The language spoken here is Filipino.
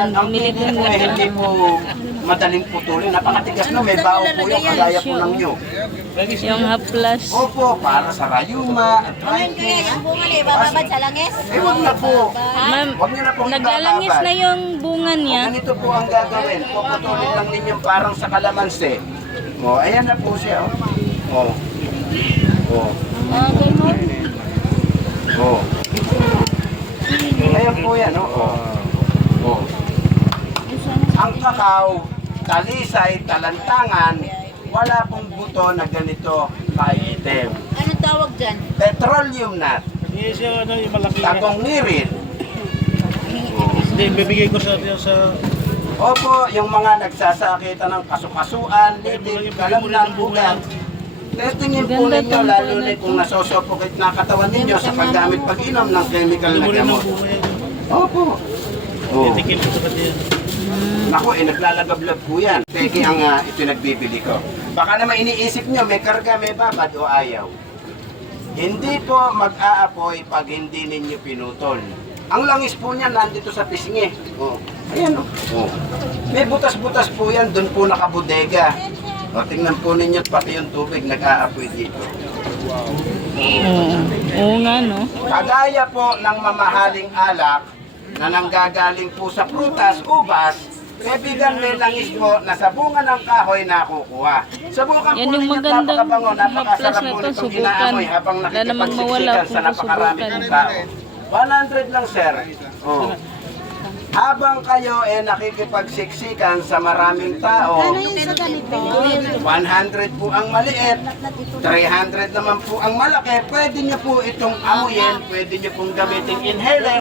Ayan, bumili ko po eh, hindi po madaling putulin. Napakatigas no, may bao po yung kagaya po ng nyo. Yung haplas. Opo, para sa rayuma, arthritis. Bababad sa langis? Eh, wag na po. Ma'am, Wag niyo na pong naglalangis ibababad. na yung bunga niya. Ganito po ang gagawin. Puputulin lang ninyo parang sa kalamansi. O, ayan na po siya. O. O. O. Ayan po yan. O. O. Ang kakao, talisay, talantangan, wala pong buto na ganito maiitim. Anong tawag dyan? Petroleum nut, Yes, yung ano, yung malaki. tagong ngirit. Hindi, bibigay ko sa... Opo, yung mga nagsasakitan ng kasukasuan, litig, kalamnan, bugan. Testingin po ninyo, lalo na kung nasosopokit na katawan ninyo sa paggamit pag-inom ng chemical na gamot. Opo. Oh. Tikim ko sa pati yan. Naku, naglalagablab po yan. Peki ang ipinagbibili ko. Baka naman iniisip nyo, may karga, may babad o ayaw. Hindi po mag-aapoy pag hindi ninyo pinutol. Ang langis po niya nandito sa pisngi. Oh. Ayan o. Oh. May butas-butas po yan, doon po nakabudega. O, tingnan po ninyo pati yung tubig nag-aapoy dito. Oo nga, no? Kagaya po ng mamahaling alak na nanggagaling po sa prutas, ubas, kaibigan may langis po na sa bunga ng kahoy nakukuha. Subukan Yan po yung ninyo, magandang napakabango, haplas napakasarap na po to, nitong subukan. inaamoy habang Wala namang mawala nakikipagsiksikan sa kung napakarami susubukan. ng tao. 100 lang, sir. Oh. Habang kayo nakikipagsiksikan sa maraming tao, Ano yun sa ganito? 100 po ang maliit, 300 naman po ang malaki, pwede nyo po itong amuyin, pwede nyo pong gamitin inhaler.